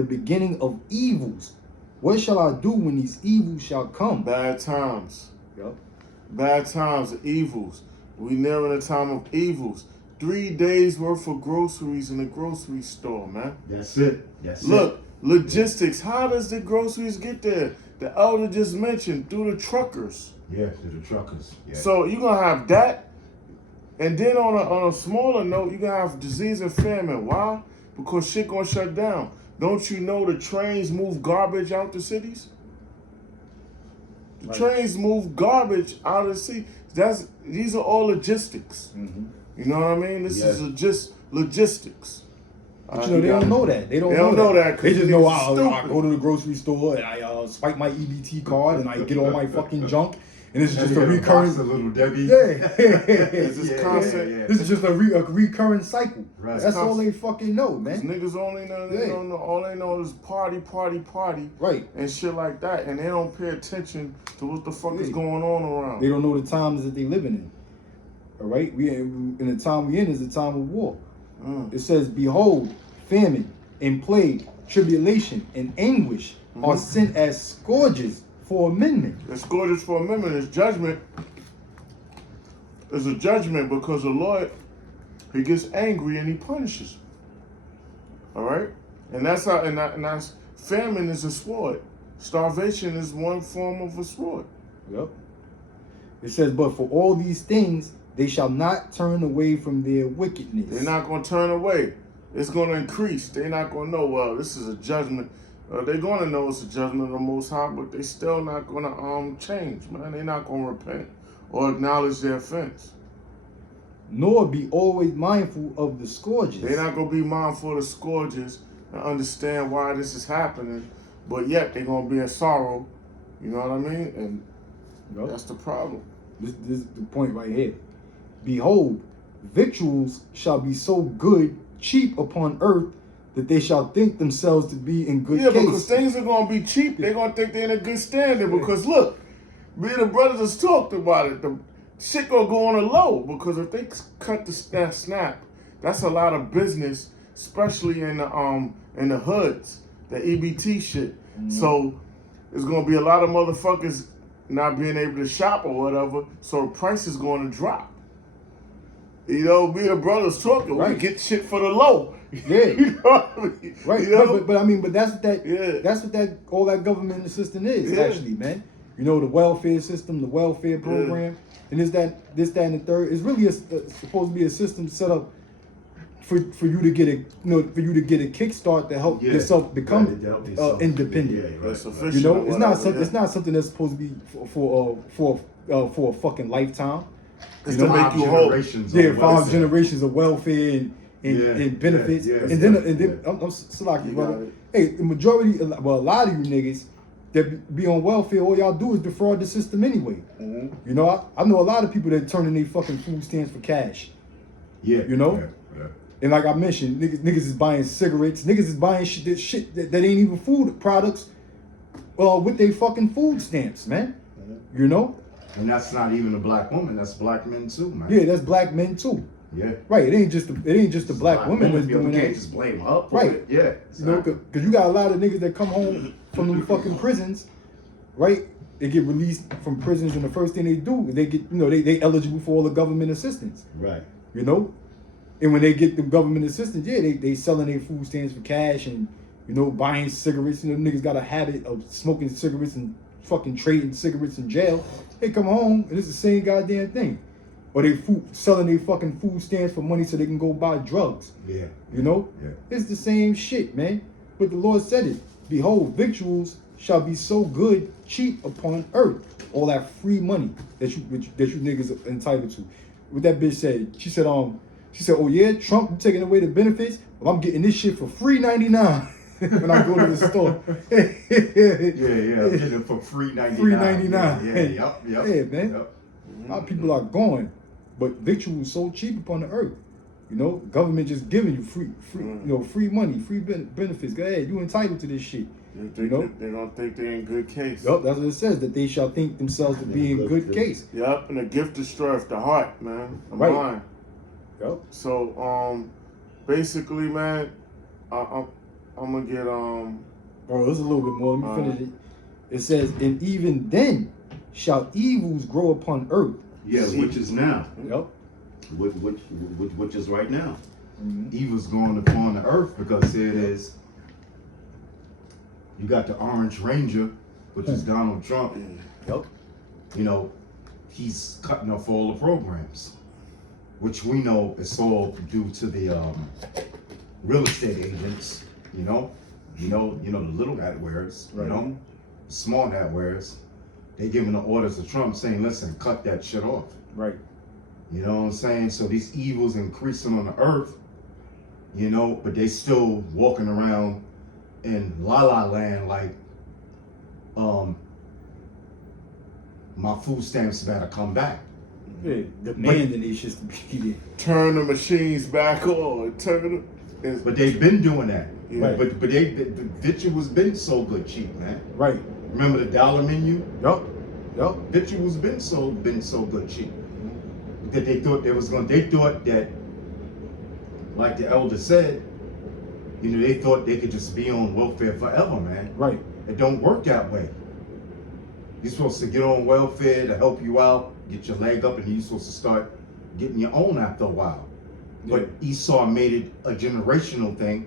the beginning of evils. What shall I do when these evils shall come? Bad times. Yep. Bad times, evils. We near in a time of evils. 3 days worth of groceries in the grocery store, man. That's it. Look, logistics. How does the groceries get there? The elder just mentioned through the truckers. Yeah, to the truckers. Yeah. So you're gonna have that. And then on a smaller note, you're gonna have disease and famine. Why? Because shit gonna shut down. Don't you know the trains move garbage out the cities? The trains move garbage out of the city. These are all logistics. Mm-hmm. You know what I mean? This is just logistics. But you know, they don't know that. They don't know that. They just know I go to the grocery store and I swipe my EBT card and I get all my fucking junk. And this is just a recurring. Little Debbie. Yeah. This is constant. Yeah. This is just a recurring cycle. Right. That's all they fucking know, man. Niggas only know, they don't know. All they know is party, right, and shit like that, and they don't pay attention to what the fuck is going on around. They don't know the times that they living in. All right, we in the time we in is the time of war. It says, "Behold, famine and plague, tribulation and anguish are sent as scourges for amendment." The scourges for amendment is judgment. It's a judgment because the Lord, he gets angry and he punishes. All right, and that's how. And that's famine is a sword. Starvation is one form of a sword. Yep. It says, "But for all these things, they shall not turn away from their wickedness." They're not going to turn away. It's going to increase. They're not going to know, well, this is a judgment. They're going to know it's a judgment of the Most High, but they still not going to change, man. They're not going to repent or acknowledge their offense. Nor be always mindful of the scourges. They're not going to be mindful of the scourges and understand why this is happening, but yet they're going to be in sorrow. You know what I mean? And that's the problem. This is the point right here. "Behold, victuals shall be so good, cheap upon earth, that they shall think themselves to be in good case." Yeah, because things are going to be cheap. They're going to think they're in a good standing. Because look, me and the brothers has talked about it. The shit going to go on a low. Because if they cut the snap, that's a lot of business, especially in the hoods, the EBT shit. So there's going to be a lot of motherfuckers not being able to shop or whatever. So the price is going to drop. You know, me and the brothers talking. Right. We get shit for the low. Yeah. You know what I mean? Right. You know? But that's what that all that government assistance is actually, man. You know, the welfare system, the welfare program, and this, that, and the third. It's really supposed to be a system set up for you to get a kickstart to help yourself become independent. Yeah, you know, it's not something that's supposed to be for a fucking lifetime. It's to make you whole. 5 generations of welfare and benefits, and then I'm Salaki, brother. Hey, the majority, a lot of you niggas that be on welfare, all y'all do is defraud the system anyway. You know, I know a lot of people that turn in their fucking food stamps for cash. Yeah, you know. And like I mentioned, niggas is buying cigarettes. Niggas is buying shit that ain't even food products. With their fucking food stamps, man. You know. And that's not even a black woman. That's black men too, man. Yeah, that's black men too. Yeah. Right. It ain't just the black women that's doing that. You can't just blame her. Right. Yeah. Exactly. You know, because you got a lot of niggas that come home from them fucking prisons, right? They get released from prisons, and the first thing they do, they get, they eligible for all the government assistance. Right. You know, and when they get the government assistance, they selling their food stamps for cash and buying cigarettes. You know, niggas got a habit of smoking cigarettes and fucking trading cigarettes in jail. They come home and it's the same goddamn thing. Or they selling their fucking food stamps for money so they can go buy drugs. Yeah. You know? Yeah. It's the same shit, man. But the Lord said it. "Behold, victuals shall be so good, cheap upon earth." All that free money that you niggas are entitled to. What that bitch said, she said, "Oh yeah, Trump taking away the benefits, well, I'm getting this shit for free 99 when I go to the store." yeah, I'm getting it for free 99. Free 99. Yep. Yeah, man. Yep. A lot of people are going, but victual is so cheap upon the earth. You know, government just giving you free money, free benefits. Go ahead, you entitled to this shit. They don't think they're in good case. Yup, that's what it says, that they shall think themselves to be in good case. Yup, and the gift of strength, the heart, man, the mind. Yup. So, basically, man, I'm I'm gonna get Bro, there's a little bit more. Let me finish it. It says, and even then shall evils grow upon earth. Yeah, which is now. Yep. Which is right now. Mm-hmm. Evil's going upon the earth because here it is. You got the Orange Ranger, which is Donald Trump. Yep. You know, he's cutting off all the programs, which we know is all due to the real estate agents. You know the little hat wearers. Right. You know, small hat wearers. They giving the orders to Trump saying, "Listen, cut that shit off." Right. You know what I'm saying? So these evils increasing on the earth. You know, but they still walking around in La La Land like, my food stamps better come back. Yeah. Demanding these shits to be there. turn the machines back on. Turn them. But they've been doing that. Yeah. But the victuals been so good cheap, man. Right. Remember the dollar menu? Yup. Yup. Victuals been so good cheap. That they thought that, like the elder said, you know, they thought they could just be on welfare forever, man. Right. It don't work that way. You're supposed to get on welfare to help you out, get your leg up, and you're supposed to start getting your own after a while. But Esau made it a generational thing,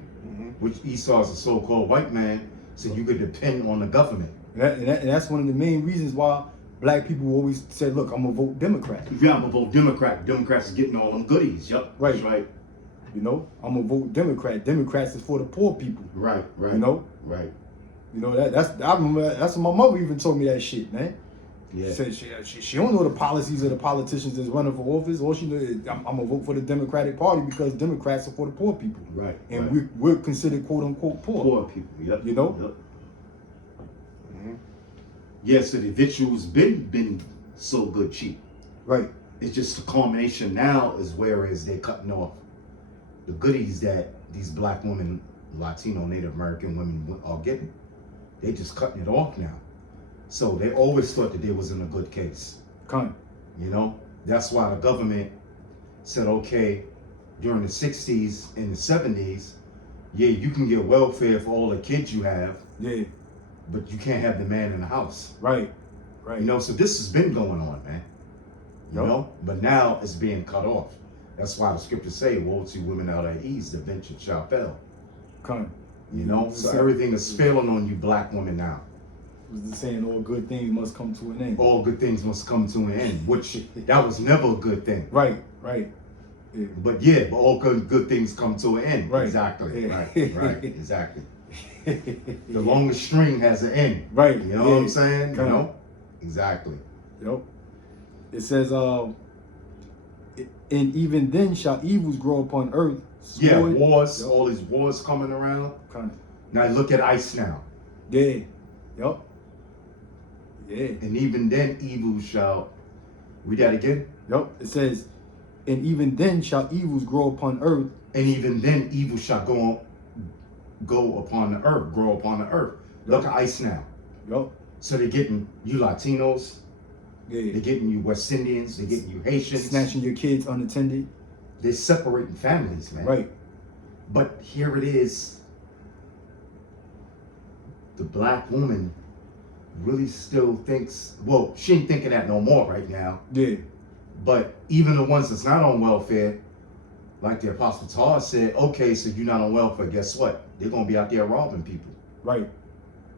which Esau is a so-called white man, so you could depend on the government. And that's one of the main reasons why black people always said, look, I'm going to vote Democrat. Yeah, I'm gonna vote Democrat. Democrats are getting all them goodies. Yup. Right. That's right. You know, I'm going to vote Democrat. Democrats is for the poor people. Right. Right. You know? Right. You know, I remember that's what my mother even told me that shit, man. Yeah. She said she don't know the policies of the politicians that's running for office. All she knows is I'm gonna vote for the Democratic Party because Democrats are for the poor people. Right. And right. we're considered quote unquote poor. Poor people. Yep. You know? Yep. Yeah, so the victuals been so good cheap. Right. It's just the culmination now is whereas they're cutting off the goodies that these black women, Latino, Native American women are getting. They just cutting it off now. So they always thought that they was in a good case. Come. You know? That's why the government said, okay, during the 60s and the 70s, yeah, you can get welfare for all the kids you have, Yeah. but you can't have the man in the house. Right. Right. You know, so this has been going on, man. You Yep. know? But now it's being cut off. That's why the scriptures say, woe to women out at ease, the venture shall fail. Come. You know? So everything is failing on you black women now. Was the saying all good things must come to an end. All good things must come to an end, which that was never a good thing. Right. Right. Yeah. But all good things come to an end. Right. Exactly. Yeah. Right. Exactly. The longest string has an end. Right. You know what I'm saying? You Come. know? Exactly. Yep. It says, and even then shall evils grow upon earth. Yeah, sword- wars, Yep. all these wars coming around. Kind Now look at ICE now. Yeah. Yep. Yeah. And even then evil shall, read that again? Yep. It says, and even then shall evils grow upon earth. And even then evil shall go upon the earth, grow upon the earth. Look at ICE now. Yep. So they're getting you Latinos, Yeah. they're getting you West Indians, they're getting you Haitians. Snatching your kids unattended. They're separating families, man. Right. But here it is. The black woman really still thinks, well, she ain't thinking that no more right now. Yeah. But even the ones that's not on welfare, like the Apostle Tar said, okay, so you're not on welfare, guess what? They're going to be out there robbing people. Right.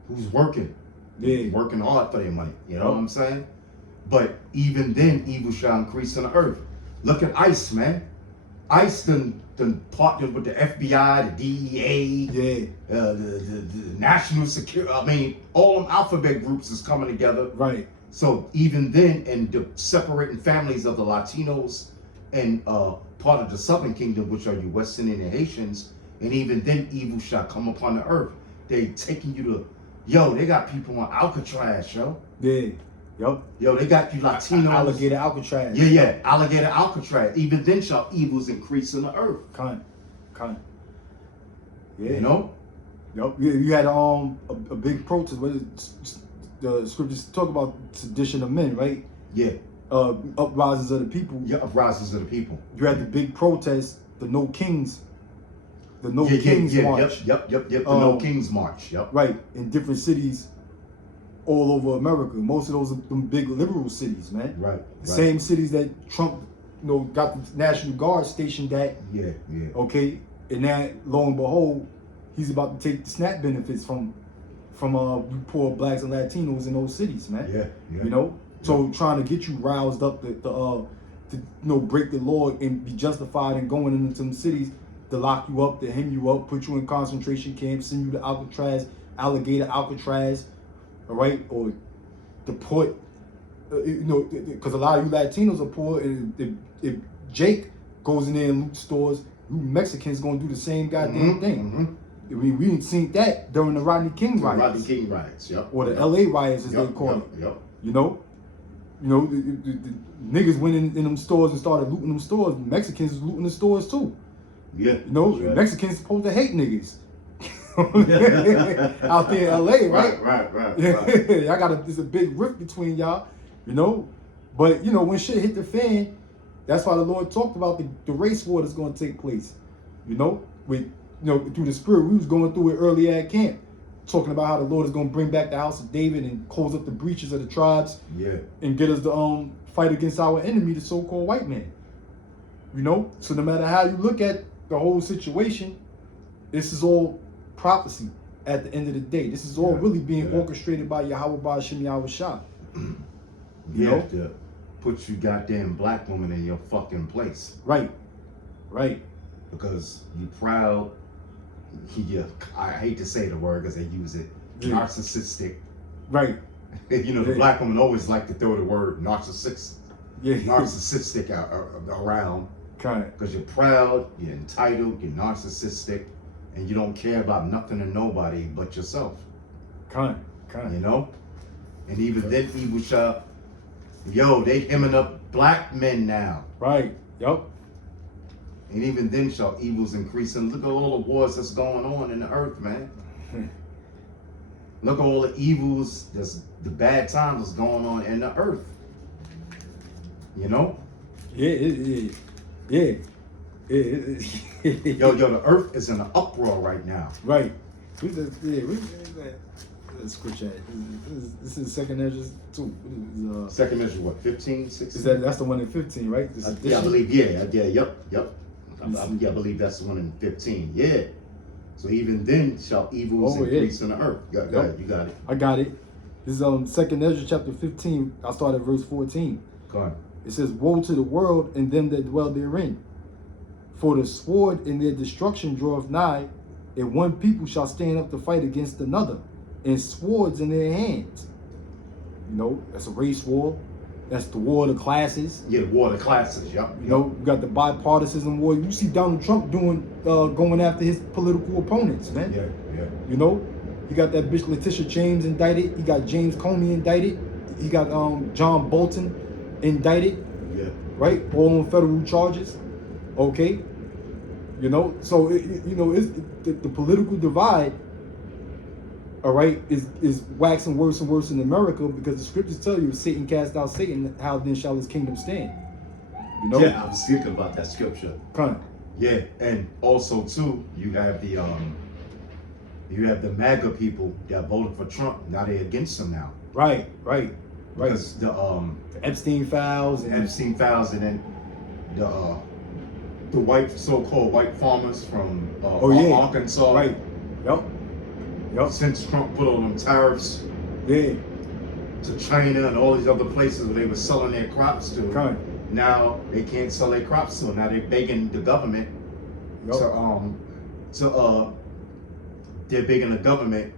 Who's working? Yeah. Working hard for their money. You know what I'm saying? But even then, evil shall increase on the earth. Look at ICE, man. ICE done partnered with the FBI, the DEA, Yeah. the National Security. I mean, all them alphabet groups is coming together. Right. So even then, and the separating families of the Latinos and part of the Southern Kingdom, which are you West Indian and Haitians, and even then evil shall come upon the earth. They taking you to, they got people on Alcatraz, yo. Yeah. Yep. Yo, they got you Latinos. Alligator Alcatraz. Yeah, alligator Alcatraz. Even then shall evils increase in the earth. Kind. Yeah. You know? Yep. You had a big protest. What is the scriptures talk about sedition of men, right? Yeah. Uprisings of the people. Yeah, uprisings of the people. You had the big protest, the No Kings the No Kings March. Yep. The No Um, Kings March. Yep. Right, in different cities all over America. Most of those are them big liberal cities, man. Right. The same cities that Trump, got the National Guard stationed at. Yeah. Okay, and now lo and behold, he's about to take the SNAP benefits from poor blacks and Latinos in those cities, man. Yeah. You know, so trying to get you roused up to break the law and be justified in going into some cities to lock you up, to hem you up, put you in concentration camps, send you to Alcatraz, Alcatraz, all right, or deport. Because a lot of you Latinos are poor, and if Jake goes in there and loot stores, you Mexicans gonna do the same goddamn thing. I mean, we didn't see that during the Rodney King riots. Rodney King riots. Yep. Or the LA riots, as they call it. Yep. You know, the niggas went in them stores and started looting them stores. Mexicans was looting the stores too. Yeah. You know, Mexicans supposed to hate niggas out there in LA, right? Right. Y'all there's a big rift between y'all, But when shit hit the fan, that's why the Lord talked about the race war that's going to take place. Through the Spirit, we was going through it early at camp, talking about how the Lord is going to bring back the house of David and close up the breaches of the tribes, and get us to fight against our enemy, the so-called white man. So no matter how you look at the whole situation, this is all prophecy. At the end of the day, this is all really being orchestrated by Yahweh Ba'ashem Yahweh Shah. You have to put you goddamn black woman in your fucking place. Right. Because you proud. I hate to say the word because they use it. Narcissistic. Right. The black woman always like to throw the word narcissistic. Narcissistic around. Because you're proud, you're entitled, you're narcissistic, and you don't care about nothing and nobody but yourself. And even then, evil shall, they hemming up black men now. Right. Yep. And even then shall evils increase. And look at all the wars that's going on in the earth, man. Look at all the evils, the bad times that's going on in the earth. Yeah. The earth is in an uproar right now. Right. Scripture. This is second measures too. Second measure, what? 15, 16? Is that's the one in 15, right? I believe. Yep. I believe that's the one in 15. Yeah. So even then shall evils increase in the earth. Go ahead, you got it. I got it. This is second Ezra chapter 15. I'll start at verse 14. Go ahead. It says, "Woe to the world and them that dwell therein, for the sword in their destruction draweth nigh, and one people shall stand up to fight against another, and swords in their hands." That's a race war. That's the war of the classes. Yeah, the war of the classes. Yep. You got the bipartisan war. You see Donald Trump going after his political opponents, man. Yeah. You got that bitch Letitia James indicted. You got James Comey indicted. You got John Bolton indicted. Yeah. Right, all on federal charges. Okay. So it's the political divide. All right, is waxing worse and worse in America because the scriptures tell you if Satan cast out Satan, how then shall his kingdom stand? Yeah, I was thinking about that scripture. Yeah, and also too, you have the MAGA people that voted for Trump. Now they're against him now. Right. Because the Epstein files and then the white so-called white farmers from Arkansas. Right. Yep. Since Trump put all them tariffs to China and all these other places where they were selling their crops to, now they can't sell their crops to. Now they're begging the government they're begging the government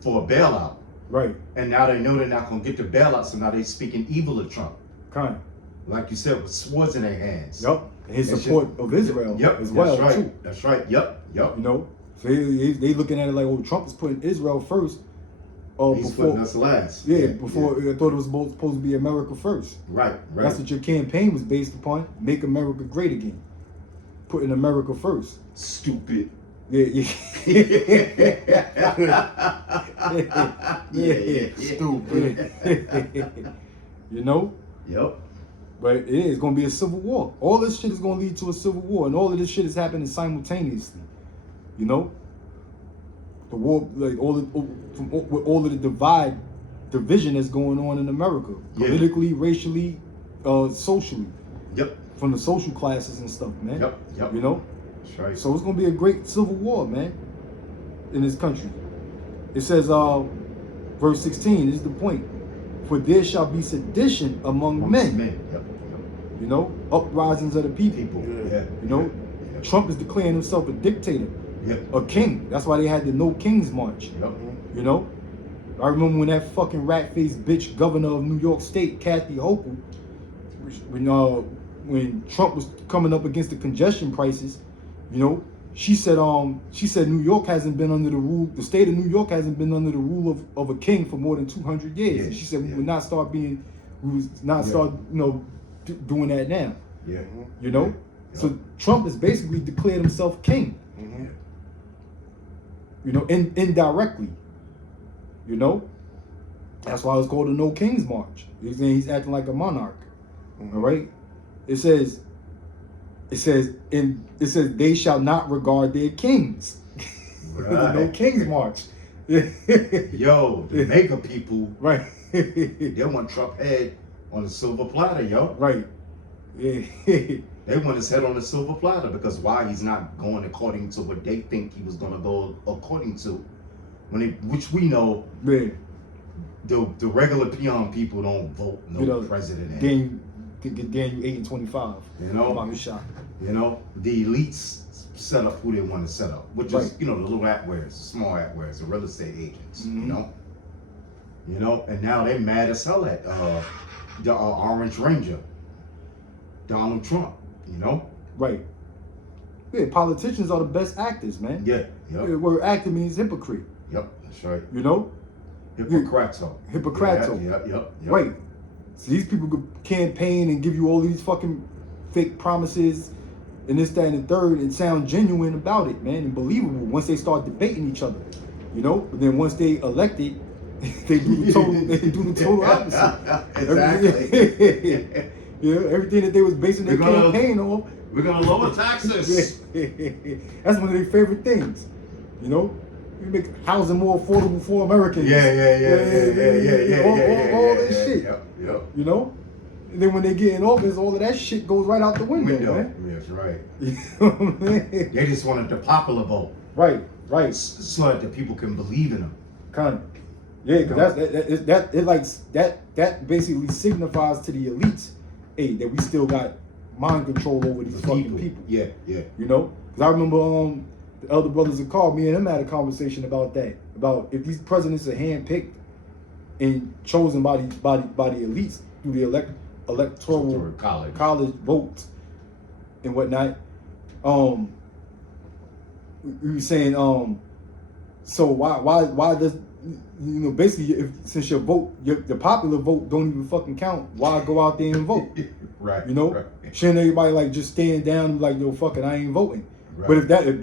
for a bailout. Right. And now they know they're not gonna get the bailout, so now they're speaking evil of Trump. Like you said, with swords in their hands. Yep. And his support of Israel as well too. That's right. Yep. So they looking at it like, Trump is putting Israel first. He's putting us last. Before I thought it was supposed to be America first. Right. That's what your campaign was based upon. Make America great again. Putting America first. Stupid. Yeah. Stupid. Yep. But it is going to be a civil war. All this shit is going to lead to a civil war. And all of this shit is happening simultaneously. You know, the war, like with all of the division that's going on in America, Yeah. politically, racially, socially, Yep. from the social classes and stuff, man. Yep. Yep. You know, That's right. so it's gonna be a great civil war, man, in this country. It says, verse 16 is the point. For there shall be sedition among men. Men. Yep. You know, uprisings of the people. People. Yeah. Yeah. You know, Yeah. Trump is declaring himself a dictator, Yep. a king. That's why they had the No Kings March. Yep. You know, I remember when that fucking rat-faced bitch governor of New York State, Kathy Hochul, when Trump was coming up against the congestion prices, you know, she said New York hasn't been under the rule, the state of New York hasn't been under the rule of a king for more than 200 years. Yeah, And she said we yeah. would not start doing that now. Yeah. You know, Yeah. so Trump has basically declared himself king. Mhm. You know, indirectly. You know, that's why it's called the No Kings March. He's saying he's acting like a monarch. All right. It says they shall not regard their kings. The No Right. Kings March. Yo, the mega people, Right. they want Trump head on a silver platter, yo. Right. Yeah. They want his head on a silver platter because why he's not going according to what they think he was gonna go according to. Which we know Man, the regular peon people don't vote no you know, president. Daniel 8 and 25. You know? About his shot. You know, the elites set up who they want to set up, which is, Right. you know, the little atwares, the small atwares, the real estate agents, Mhm. you know, and now they're mad as hell at the Orange Ranger, Donald Trump, you know? Right. Yeah, politicians are the best actors, man. Yeah, yep, The word actor means hypocrite. yep, that's right. You know? Hippocrato. Hippocrato. Yep. Right. So these people could campaign and give you all these fucking fake promises and this, that, and the third and sound genuine about it, man, and believable once they start debating each other. You know? But then once they elected, they do the total opposite. Exactly. Yeah, everything that they was basing their We're gonna- campaign on. We're gonna lower taxes. That's one of their favorite things. You know? You make housing more affordable for Americans. Yeah. All this shit. Yep. You know? And then when they get in office, all of that shit goes right out the window, man. Yes, right. You know what I mean? They just wanted the popular vote Right. so that the people can believe in them. Kind of. Yeah, because that basically signifies to the elites, hey, that we still got mind control over these fucking people. Yeah. You know? Because I remember the elder brothers had called me and them had a conversation about that. About if these presidents are handpicked and chosen by the elites through the electoral college votes and whatnot. We were saying, so why does, you know, basically since your vote, the popular vote don't even fucking count, why go out there and vote? Right. You know, Right. shouldn't everybody like just stand down and be like, yo, fuck it, I ain't voting. Right. But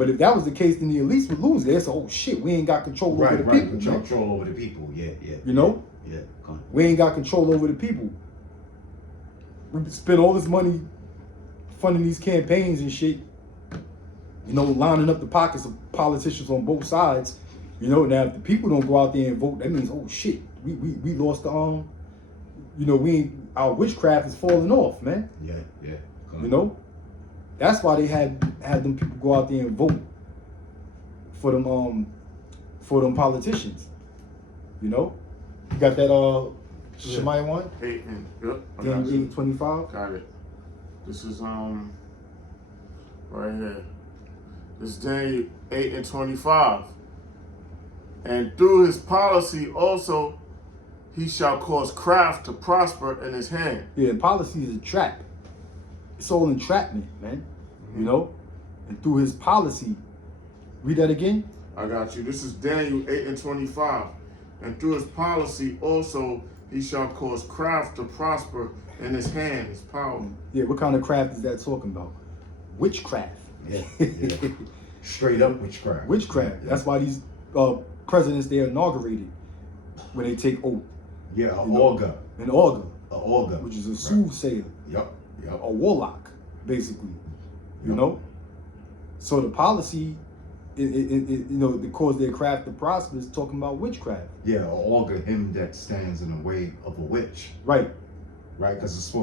if that was the case, then the elites would lose. They say, oh shit, we ain't got control over the people. Man. Control over the people. Yeah. You know, Yeah. we ain't got control over the people. We spend all this money funding these campaigns and shit. You know, lining up the pockets of politicians on both sides. You know, now if the people don't go out there and vote, that means, oh shit, we lost the you know, our witchcraft is falling off, man. Yeah. You know, that's why they had them people go out there and vote for them politicians. You know, you got that Shemaiah one, 8 and yep. I got Daniel you. 8:25. Got it. This is right here. This is Daniel 8 and 25. And through his policy also he shall cause craft to prosper in his hand. Yeah, policy is a trap. It's all entrapment, man. You know, and through his policy, read that again. I got you. This is Daniel 8 and 25. And through his policy also he shall cause craft to prosper in his hand, his power. Yeah, what kind of craft is that talking about? Witchcraft. Yeah. Straight up witchcraft. Witchcraft. That's why these presidents they're inaugurated when they take oath. Yeah, You know? An augur, which is a soothsayer, Yep. a warlock, basically. You know? So the policy you know, to cause their craft to prosper is talking about witchcraft. Yeah, or augur him that stands in the way of a witch, Right. right? Because it's supposed